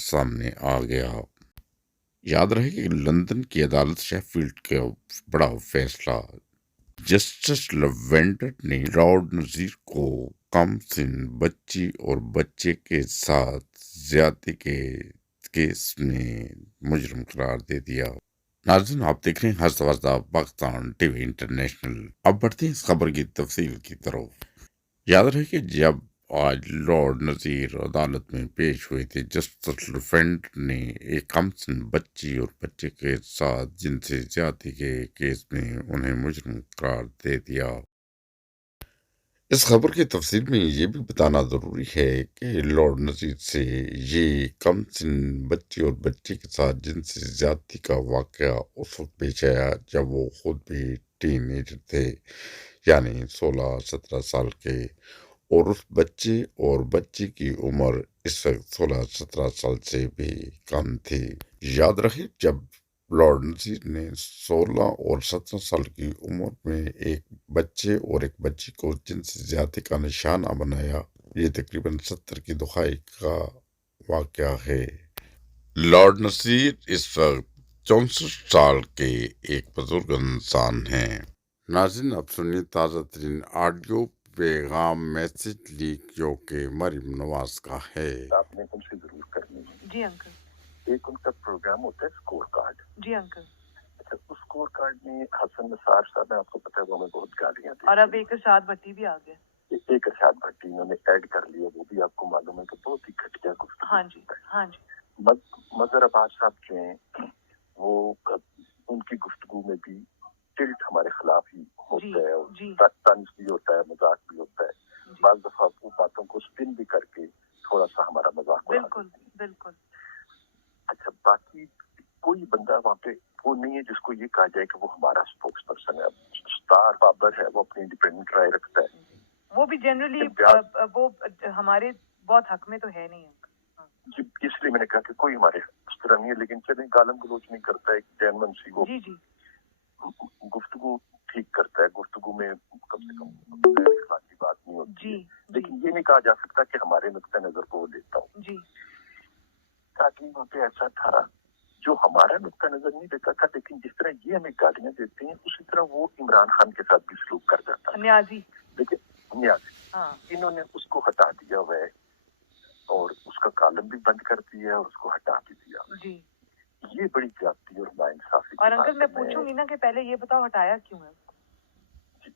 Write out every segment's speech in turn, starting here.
سامنے آ گیا۔ یاد رہے کہ لندن کی عدالت شیفیلڈ کا بڑا فیصلہ، جسٹس لیونٹن نے لارڈ نذیر کو کم سن بچی اور بچے کے ساتھ زیادتی کے کیس میں مجرم قرار دے دیا۔ ناظرین، آپ دیکھ رہے ہیں ہر سوازدہ پاکستان ٹی وی انٹرنیشنل۔ اب بڑھتے ہیں اس خبر کی تفصیل کی طرف۔ یاد رہے کہ جب آج لارڈ نذیر عدالت میں پیش ہوئے تھے، جسٹس لیونٹ نے ایک کم سن بچی اور بچے کے ساتھ جنسی زیادتی کے کیس میں انہیں مجرم قرار دے دیا۔ اس خبر کی تفصیل میں یہ بھی بتانا ضروری ہے کہ لارڈ نذیر سے یہ کم سن بچی اور بچے کے ساتھ جنسی زیادتی کا واقعہ اس وقت پیش آیا جب وہ خود بھی ٹین ایجر تھے، یعنی 16-17 سال کے، اور اس بچے اور بچی کی عمر اس وقت 16-17 سال سے بھی کم تھی۔ یاد رکھیں، جب لارڈ نذیر نے 16 اور 17 سال کی عمر میں ایک بچے اور ایک بچی کو جنسی زیادتی کا نشانہ بنایا، یہ تقریباً 70 کی دہائی کا واقعہ ہے۔ لارڈ نذیر اس وقت 64 سال کے ایک بزرگ انسان ہیں۔ ناظرین، اب سنیے تازہ ترین آڈیو پیغام میسج لیک جو کہ مریم نواز کا ہے۔ آپ نے ان سے ضرور کرنی ہے۔ جی انکل۔ ایک ان کا پروگرام ہوتا ہے اسکور کارڈ۔ جی انکل۔ اچھا، اس اسکور کارڈ میں حسن نثار صاحب ہیں، آپ کو پتا ہے وہ ہمیں بہت گالیاں دیتے ہیں، اور اب ایک ارشاد بھٹی بھی آ گیا۔ ایک ارشاد بھٹی انہوں نے ایڈ کر لیا، وہ بھی آپ کو معلوم ہے کہ بہت ہی گھٹیا گفتگو۔ ہاں جی، ہاں جی۔ مظہر عباس صاحب جو ہیں وہ ان کی گفتگو میں بھی ٹلٹ ہمارے خلاف ہی ہوتا ہے، اور طنز بھی ہوتا ہے، مذاق بھی ہوتا ہے، بعض دفعہ وہ باتوں کو سپن بھی کر کے تھوڑا سا ہمارا مذاق اڑا دیتے ہیں۔ بالکل بالکل۔ اچھا، باقی کوئی بندہ وہاں پہ وہ نہیں ہے جس کو یہ کہا جائے کہ وہ ہمارا اسپوکس پرسن ہے۔ اسٹار بابر ہے، وہ اپنی انڈیپینڈنٹ رائے رکھتا ہے، وہ بھی جنرلی وہ ہمارے بہت حق میں تو ہے نہیں۔ اس لیے میں نے کہا کہ کوئی ہمارے اس طرح نہیں ہے، لیکن چلیں گالم گلوچ نہیں کرتا ہے، جینون سی وہ گفتگو ٹھیک کرتا ہے، گفتگو میں کم سے کم غیر اخلاقی بات نہیں ہوتی ہے، لیکن یہ نہیں کہا جا سکتا کہ ہمارے نقطۂ نظر کو وہ لیتا ہوں۔ تاکہ وہاں پہ ایسا تھا جو ہمارا نقطہ نظر نہیں دیتا تھا، لیکن جس طرح یہ ہمیں گالیاں دیتے ہیں اسی طرح وہ عمران خان کے ساتھ بھی سلوک کر جاتا ہے۔ نیازی، لیکن نیازی انہوں نے اس کو ہٹا دیا ہوا ہے اور اس کا کالم بھی بند کر دیا اور اس کو ہٹا بھی دیا۔ جی، یہ بڑی زیادتی اور ناانصافی کی اور بات ہے۔ انکل میں پوچھوں گی نا کہ پہلے یہ بتاؤ ہٹایا کیوں ہے؟ جی،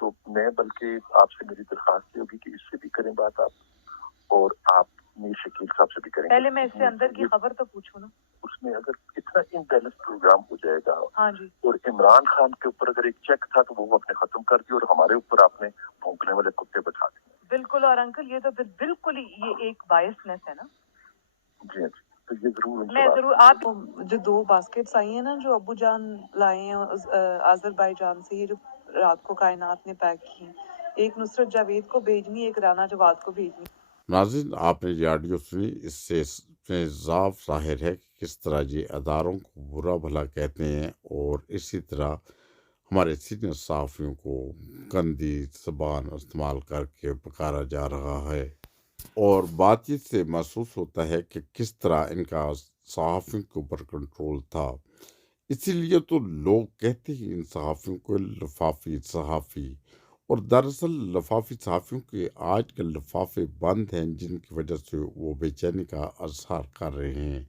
تو میں بلکہ آپ سے میری درخواست یہ ہوگی کہ اس سے بھی کریں بات آپ، اور آپ میر شکیل صاحب سے بھی کریں۔ پہلے میں اس سے اندر کی خبر تو پوچھوں نا۔ اس میں اگر اتنا امبیلنس پروگرام ہو جائے گا، ہاں جی، اور عمران خان کے اوپر اگر ایک چیک تھا تو وہ آپ نے ختم کر دیا، اور ہمارے اوپر آپ نے بھونکنے والے کتے بچا دیے۔ بالکل، اور انکل یہ تو پھر بالکل ہی یہ ایک بائسنس ہے نا۔ جی ہاں جی، تو یہ ضرور میں ضرور آپ جو 2 باسکٹس آئی ہیں نا جو ابو جان لائے ہیں آذربائیجان سے، یہ جو رات کو کائنات نے پیک کی، ایک نصرت جاوید کو بھیجنی، ایک رانا جواد کو بھیجنی۔ ناظرین، آپ نے یہ آڈیو سنی، اس سے صاف ظاہر ہے کہ کس طرح یہ اداروں کو برا بھلا کہتے ہیں، اور اسی طرح ہمارے سینئر صحافیوں کو گندی زبان استعمال کر کے پکارا جا رہا ہے، اور بات چیت سے محسوس ہوتا ہے کہ کس طرح ان کا صحافیوں کے اوپر کنٹرول تھا۔ اسی لیے تو لوگ کہتے ہیں ان صحافیوں کو لفافی صحافی، اور دراصل لفافی صحافیوں کے آج کل لفافے بند ہیں، جن کی وجہ سے وہ بے چینی کا اظہار کر رہے ہیں۔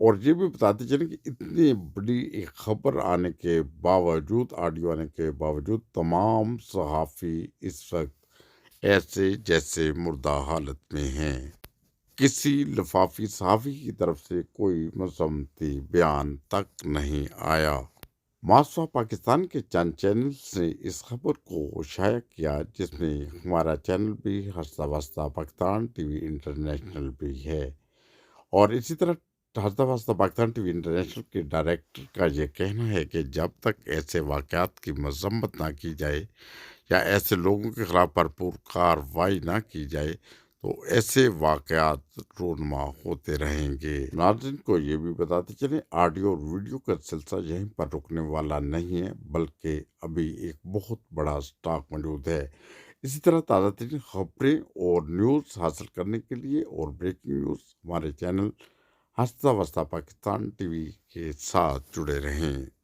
اور یہ بھی بتاتے چلیں کہ اتنی بڑی ایک خبر آنے کے باوجود، آڈیو آنے کے باوجود، تمام صحافی اس وقت ایسے جیسے مردہ حالت میں ہیں۔ کسی لفافی صحافی کی طرف سے کوئی مذمتی بیان تک نہیں آیا۔ ماسوا پاکستان کے چند چینلز نے اس خبر کو شائع کیا، جس میں ہمارا چینل بھی ہستہ وستہ پاکستان ٹی وی انٹرنیشنل بھی ہے، اور اسی طرح ہستہ وستہ پاکستان ٹی وی انٹرنیشنل کے ڈائریکٹر کا یہ کہنا ہے کہ جب تک ایسے واقعات کی مذمت نہ کی جائے یا ایسے لوگوں کے خلاف بھرپور کارروائی نہ کی جائے تو ایسے واقعات رونما ہوتے رہیں گے۔ ناظرین کو یہ بھی بتاتے چلیں، آڈیو اور ویڈیو کا سلسلہ یہیں پر رکنے والا نہیں ہے، بلکہ ابھی ایک بہت بڑا سٹاک موجود ہے۔ اسی طرح تازہ ترین خبریں اور نیوز حاصل کرنے کے لیے اور بریکنگ نیوز ہمارے چینل ہستہ وستہ پاکستان ٹی وی کے ساتھ جڑے رہیں۔